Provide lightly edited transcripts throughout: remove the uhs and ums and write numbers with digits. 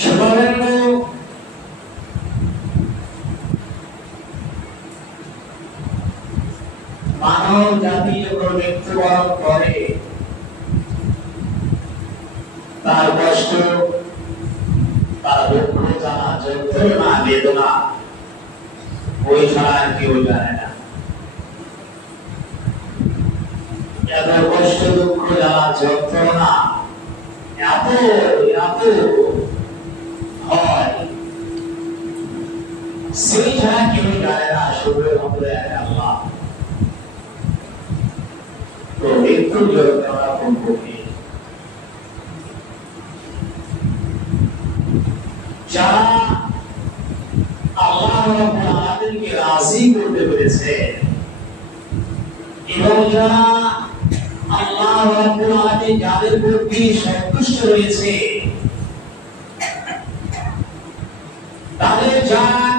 সেভাবে মানব জাতি যখন মৃত্যুবরণ করে তার কষ্ট, তার দুঃখ, জ্বালা, যন্ত্রণা, বেদনা ওই ছাড়া আর কেউ জানে না। এত কষ্ট, দুঃখ, জ্বালা, যন্ত্রণা এত এত হয়, সেই ছাড়া কেউ জানে না, শুধু আল্লাহ। তো মৃত্যুর যন্ত্রণা সম্পর্কে যারা আল্লাহ রাব্বুল আলামিনকে রাজি করতে পেরেছে এবং যারা আল্লাহ রাব্বুল আলামিন যাদের প্রতি সন্তুষ্ট রয়েছে তাদের জান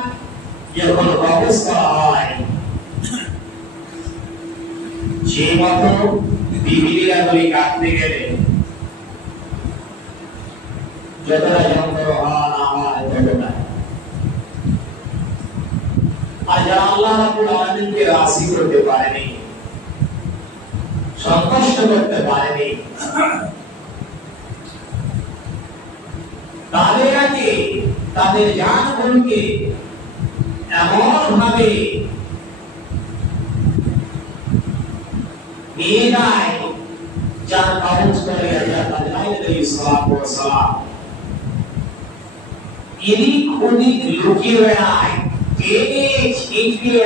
যখন কবজ করা হয়, যে মতো বিবিরা ধরে কাটতে গেলে যতটা যন্ত্র হয় না হয় ততটা, আর যারা আল্লাহ রাব্বুল আলামিনকে রাজি করতে পারেনি, সন্তুষ্ট করতে পারেনি, তাদের আগে তাদের জানগুলোকে এমন ভাবে নিয়ে যায় যার কবজ করে এদিক ওদিক লুকিয়ে বেড়ায়,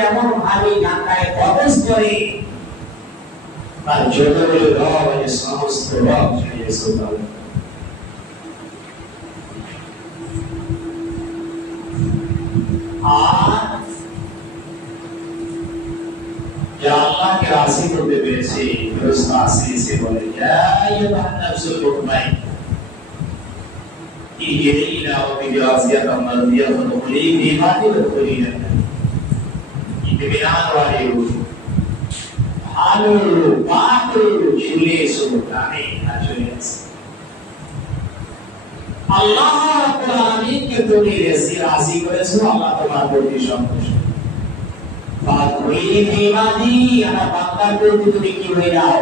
এমন ভাবে জানটায় কবজ করে তার যতগুলো রব আছে সমস্ত রব ছেড়ে চলে। আর যা আল্লাহকে রাজি করতে পেরেছে ফেরেশতা আসে বলে ইয়া আইয়ুহান নাফসুল মুতমাইন্না ইরজিই ইলা রাব্বিকি রাদিয়াতাম মারদিয়াতান ওয়ালি বিমাদি ওয়ালি ইতিবিনান ওয়ালিউ ভালো বাতো শুনে শুনতে আসলে আল্লাহ রাব্বুল আলামিনকে তুমি রাজি করেছো, আল্লাহ তোমার প্রতি সন্তুষ্ট। বান্দার প্রতি তুমি কি হয়ে যাও,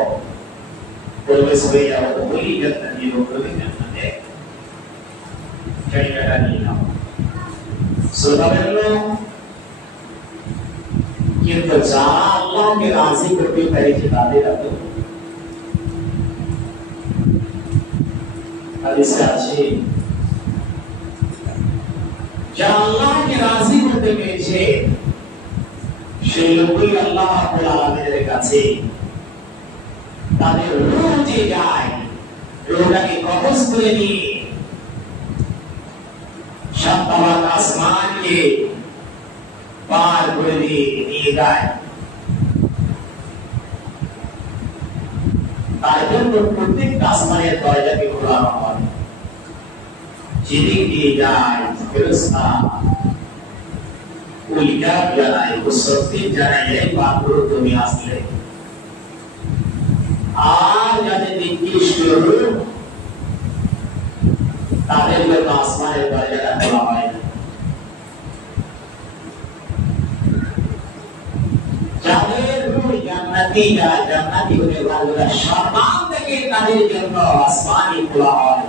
প্রবেশ হয়ে যাও, ওই জান্নাতে ওই জান্নাতে জায়গাটা নিয়ে নাও। সুবহানাল্লাহ। কিন্তু যারা আল্লাহকে রাজি করতে পেরেছে তাদের এত হাদিসে আছে, যারা আল্লাহকে রাজি করতে পেরেছে সেই লোকই আল্লাহ রাব্বুল আলামিনের কাছে তাদের রূহ যে যায়, রূহটাকে কবজ করে নিয়ে সাতবার আসমানকে পার করে নিয়ে যায়। তার জন্য প্রত্যেকটা আসমানের দরজাকে খোলানো হয়, যেদিক দিয়ে যায় ফেরেশতা উল্টা জানায়, সত্যি জানায় এই বাতগুলো তুমি আসলে। আর যাদের নিকৃষ্ট রূপ তাদের জন্য আসমানের দরজাটা খোলা হয় না। যাদের রূহ জান্নাতি যায়, জান্নাতি হতে পারবে সম্মান থেকে তাদের জন্য আসমানই খোলা হয়।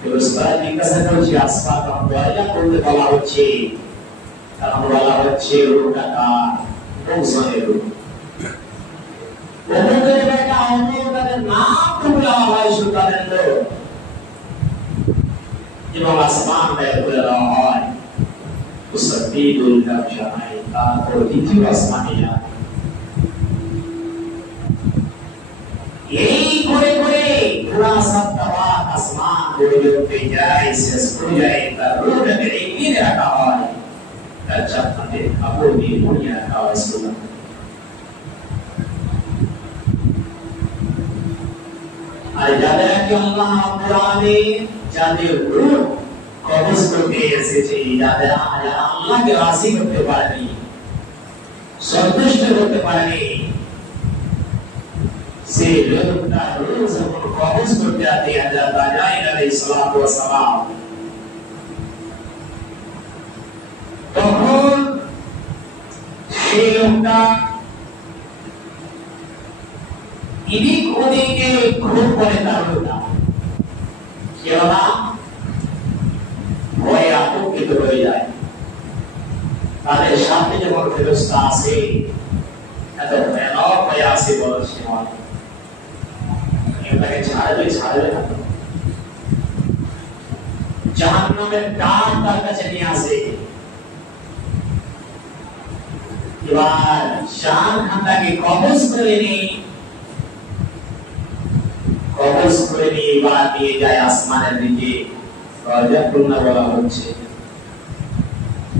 ফেরেশতা জিজ্ঞাসা করছে আসমান দরজা খুলতে বলা হচ্ছে, কারণ বলা হচ্ছে রূহটা কার, মুহসিনের রূহ। ওদের বেটা অন্যদের নাম বলা হয় সুতানের লোক, এবং আসমান বের করে দেওয়া হয় মুসাদ্দিদুল কাবশাই, তারপর দ্বিতীয় আসমানে যায়। এই করে করে পুরা সপ্তাহ আসমান পর্যন্ত যায়, শেষ পর্যায়ে তার রূহটাকে এগিয়ে রাখা হয়, তার জান্নাতে কাপড় দিয়ে মুড়িয়ে রাখা হয়। আর যাদেরকে আল্লাহ রাব্বুল আলামিন যাদের রূহ কবজ করতে এসেছে, যারা আল্লাহকে রাজি করতে পারেনি, সন্তুষ্ট করতে পারেনি, से लोगों रोज अपन कॉलेज करते आते हैं हज़रत इब्राहीम अलैहिस्सलातु वस्सलाम তখন সেই লোকটা এদিক ওদিকে ঘুর করে দাঁড়ালো কেননা ভয়ে আতঙ্কিত হয়ে যায় তাদের সামনে যেমন ফেরেশতা আছে এত ভয়ানক হয়ে আছে বলার সীমা এটাকে ছাড়বে না জাহান্নামের ডাক তার কাছে নিয়ে আসে এবার শান খানটাকে কবজ করে নিয়ে এবার নিয়ে যায় আসমানের দিকে দরজা খুলনা বলা হচ্ছে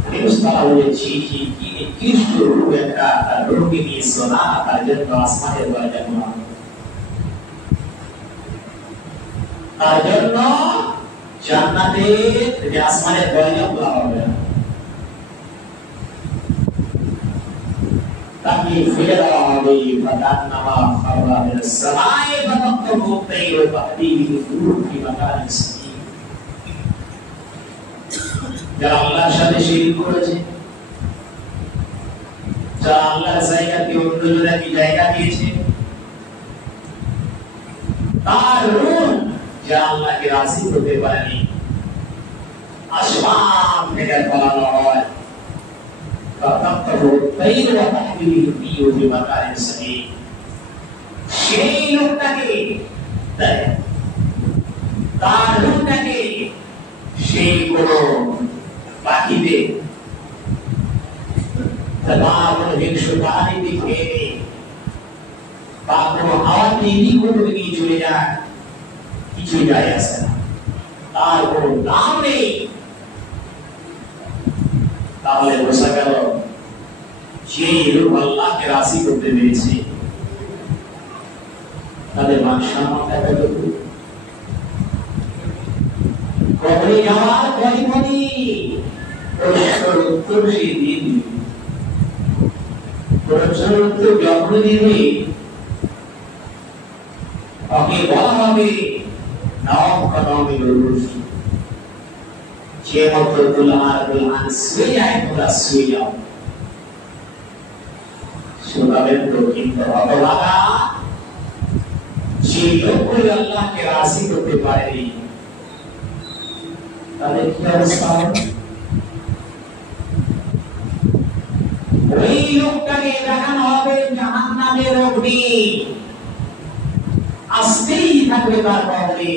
ফেরেশতারা বলেছে কি নিকৃষ্ট রূপ একটা রোগী নিয়ে সোনা তার জন্য আসমানের দরজা খোলা তার জন্য জান্নাতের যে আসমানের দরজা খোলা হবে তাকে ফেলে দেওয়া হবে ফাতান্নামা খাররা মিনাস সামাই ফাতাকতুবু তাইরু তাহদিহি দূর ফি মাকানিন সাকিন যারা আল্লাহর সাথে শিরক করেছে যারা আল্লাহর জায়গাকে অন্য জনকে জায়গা দিয়েছে তার রূহ যা আল্লাহকে রাজি করতে পারেনি আসমান থেকে ফলানো হয় ফাতাকতুবু তাইরু তাহদিহি দূর ফি মাকানিন সাকিন সেই লোকটাকে তার রূহটাকে সেই কোনো পাখিতে তামাম হিংস্র প্রাণীতে খেয়ে বা কোনো হাওয়াতে এদিক ওদিক নিয়ে চলে যায় কিছুই যায় আসে না তার কোনো দাম নেই তাহলে বোঝা গেল সেই রূহ আল্লাহকে রাজি করতে পেরেছে তাদের মান সম্মানটা কতটুকু কবরে যাওয়ার পরিমণি প্রশ্নের উত্তর সে দিয়ে দিবে প্রশ্নের উত্তর যখন দিবে ওকে বলা হবে নাম কদমে রুশি যে মতো দুলহার দুলহান শুয়ে যায় তোমরা শুয়ে যাও শুনাবেন তো কিন্তু হতভাগা যে লোকগুলো আল্লাহকে রাজি করতে পারেনি তাদের কি অবস্থা হবে ওই লোকটাকে দেখানো হবে জাহান্নামের অগ্নি আসতেই থাকবে তার কবরে